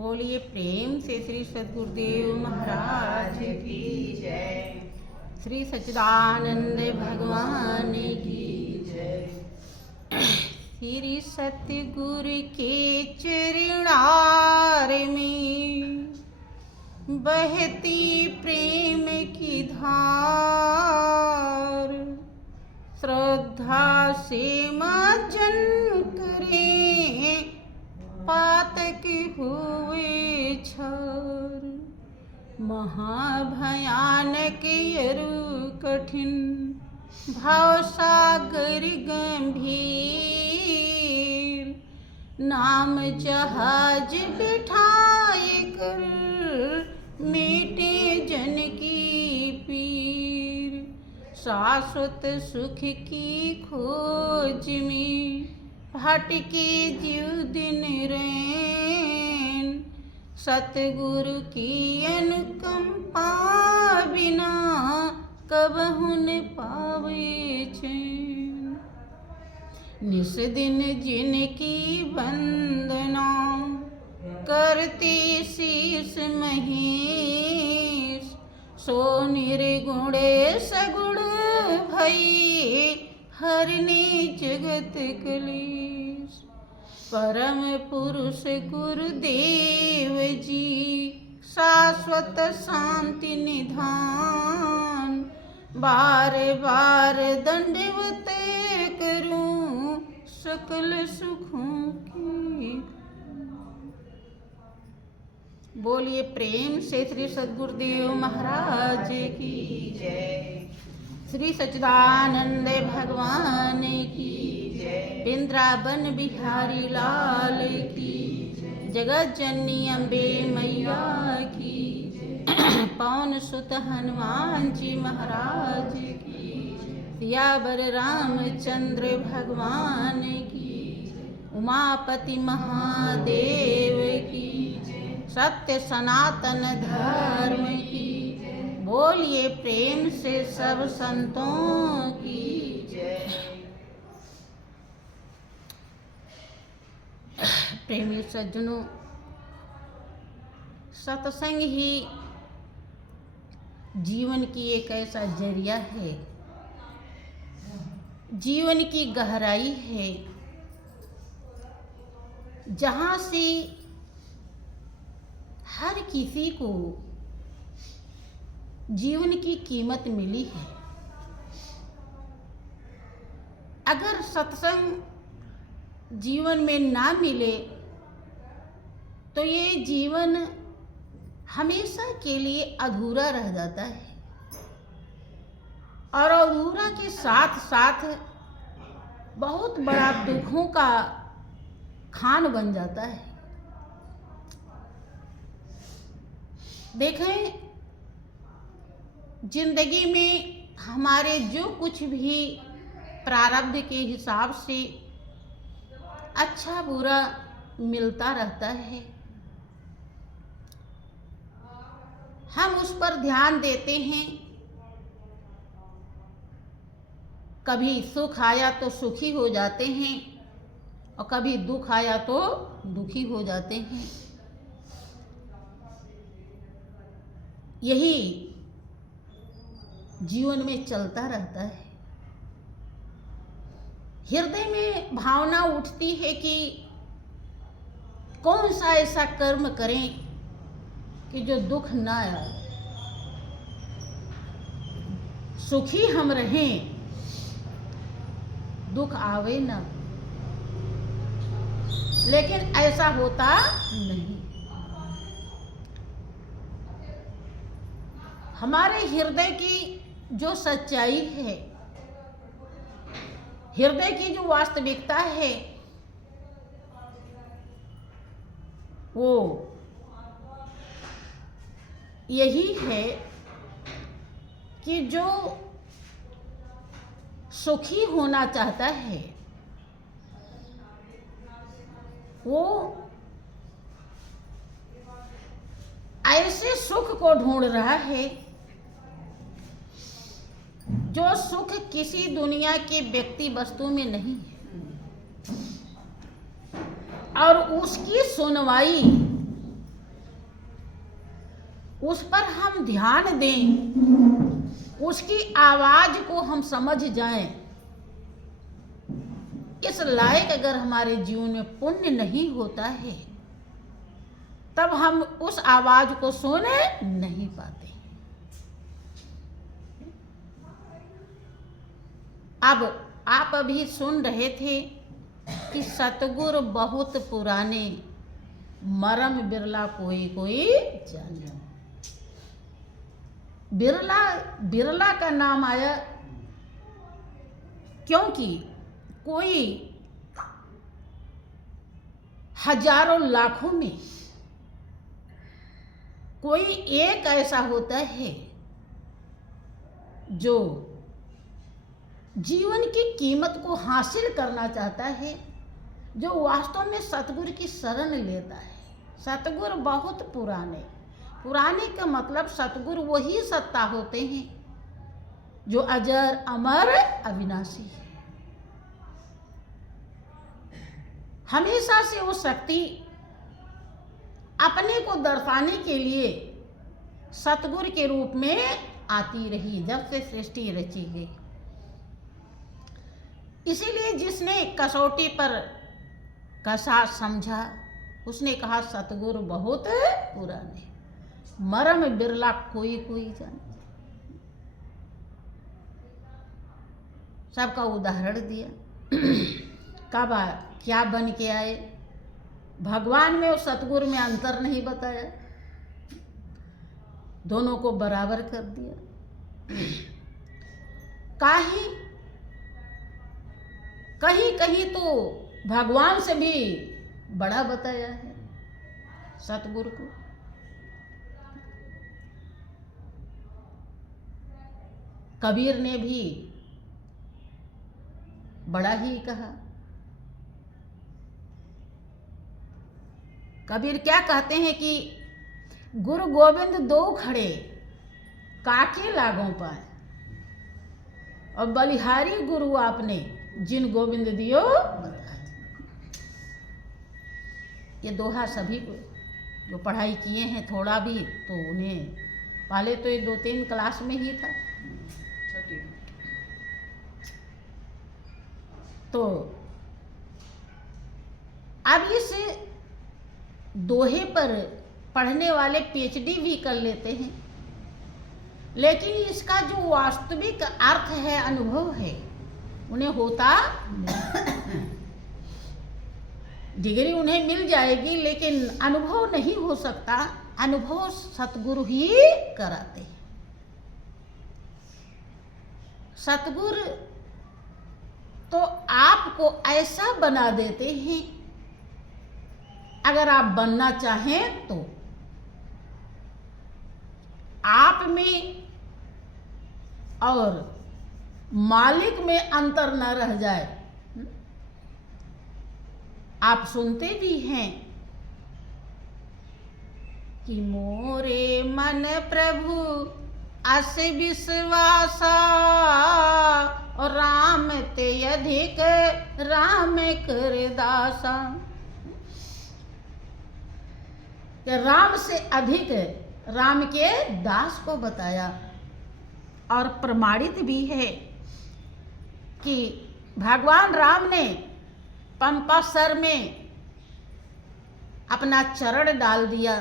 बोलिए प्रेम से श्री सद्गुरुदेव महाराज की जय। श्री सच्चिदानंद भगवान की जय। श्री सतगुरु के चरणार में बहती प्रेम की धार, श्रद्धा से मज्जन करें पातक हुए छर। महाभयानक यरु कठिन भावसागर गंभीर, नाम जहाज बिठाए कर मीटे जन की पीर। शाश्वत सुख की खोज में भटके जीव दिन रैन, सतगुरु की अनुकंपा बिना कबहु न पावे चैन। निस दिन जिनकी वंदना करते शीस महेश, सो निर्गुण सगुण भई हरने जगत कलेश। परम पुरुष गुरुदेव जी शाश्वत शांति निधान, बार बार दंडवत करूं सकल सुखों की। बोलिए प्रेम से श्री सद्गुरुदेव महाराज की जय। श्री सच्चिदानंद भगवान की जय। वृंदावन बिहारी लाल की जगत जननी अम्बे मैया की पवन सुत हनुमान जी महाराज की सियावर रामचंद्र भगवान की उमापति महादेव की सत्य सनातन धर्म की। बोलिए प्रेम से सब संतों की जय। प्रेमी सज्जनों, सत्संग ही जीवन की एक ऐसा जरिया है, जीवन की गहराई है, जहाँ से हर किसी को जीवन की कीमत मिली है। अगर सत्संग जीवन में ना मिले तो ये जीवन हमेशा के लिए अधूरा रह जाता है, और अधूरा के साथ साथ बहुत बड़ा दुखों का खान बन जाता है। देखें, जिंदगी में हमारे जो कुछ भी प्रारब्ध के हिसाब से अच्छा बुरा मिलता रहता है, हम उस पर ध्यान देते हैं। कभी सुख आया तो सुखी हो जाते हैं और कभी दुख आया तो दुखी हो जाते हैं। यही जीवन में चलता रहता है। हृदय में भावना उठती है कि कौन सा ऐसा कर्म करें कि जो दुख ना आए, सुखी हम रहें, दुख आवे ना। लेकिन ऐसा होता नहीं। हमारे हृदय की जो सच्चाई है, हृदय की जो वास्तविकता है, वो यही है कि जो सुखी होना चाहता है वो ऐसे सुख को ढूंढ रहा है जो सुख किसी दुनिया के व्यक्ति वस्तु में नहीं है, और उसकी सुनवाई उस पर हम ध्यान दें, उसकी आवाज को हम समझ जाएं, इस लायक अगर हमारे जीवन में पुण्य नहीं होता है तब हम उस आवाज को सुन नहीं पाते। अब आप अभी सुन रहे थे कि सतगुरु बहुत पुराने, मरम बिरला कोई कोई जाने। बिरला का नाम आया क्योंकि कोई हजारों लाखों में कोई एक ऐसा होता है जो जीवन की कीमत को हासिल करना चाहता है, जो वास्तव में सतगुरु की शरण लेता है। सतगुरु बहुत पुराने का मतलब सतगुरु वही सत्ता होते हैं जो अजर अमर अविनाशी है। हमेशा से वो शक्ति अपने को दर्शाने के लिए सतगुरु के रूप में आती रही जब से सृष्टि रची गई। इसीलिए जिसने कसौटी पर कसा समझा उसने कहा सतगुरु बहुत पुराने, मरम बिरला कोई कोई जाने। सबका उदाहरण दिया। कब क्या बन के आए, भगवान में और सतगुरु में अंतर नहीं बताया, दोनों को बराबर कर दिया। कहीं कहीं तो भगवान से भी बड़ा बताया है सतगुरु को। कबीर ने भी बड़ा ही कहा। कबीर क्या कहते हैं कि गुरु गोविंद दो खड़े काके लागों पाए, और बलिहारी गुरु आपने जिन गोविंद दियो बताए। ये दोहा सभी को जो पढ़ाई किए हैं थोड़ा भी तो उन्हें, पहले तो ये 2-3 क्लास में ही था, तो अब इस दोहे पर पढ़ने वाले पीएचडी भी कर लेते हैं, लेकिन इसका जो वास्तविक अर्थ है, अनुभव है, उन्हें होता नहीं। डिग्री उन्हें मिल जाएगी लेकिन अनुभव नहीं हो सकता। अनुभव सतगुरु ही कराते हैं। सतगुरु तो आपको ऐसा बना देते हैं, अगर आप बनना चाहें तो आप में और मालिक में अंतर न रह जाए। आप सुनते भी हैं कि मोरे मन प्रभु अस विश्वासा, और राम ते अधिक राम कर दासा। राम से अधिक राम के दास को बताया, और प्रमाणित भी है कि भगवान राम ने पंपा सर में अपना चरण डाल दिया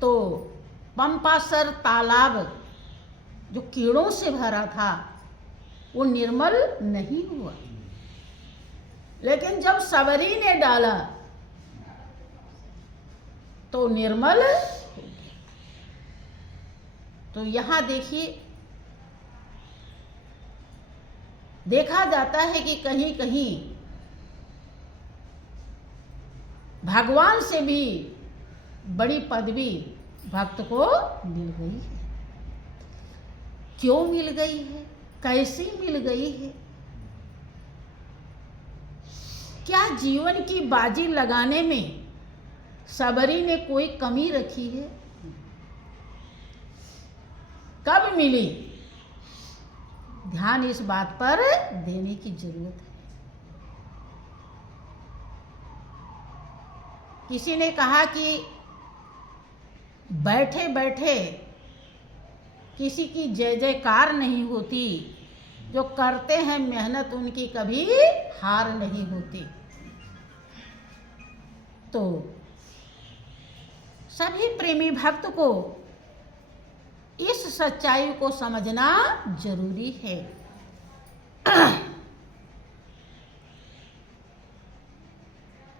तो पंपा सर तालाब जो कीड़ों से भरा था वो निर्मल नहीं हुआ, लेकिन जब सबरी ने डाला तो निर्मल हो गया। तो यहाँ देखिए, देखा जाता है कि कहीं कहीं भगवान से भी बड़ी पदवी भक्त को मिल गई है। क्यों मिल गई है, कैसी मिल गई है? क्या जीवन की बाजी लगाने में सबरी ने कोई कमी रखी है? कब मिली? ध्यान इस बात पर देने की जरूरत है। किसी ने कहा कि बैठे बैठे किसी की जय जयकार नहीं होती, जो करते हैं मेहनत उनकी कभी हार नहीं होती। तो सभी प्रेमी भक्त को इस सच्चाई को समझना जरूरी है।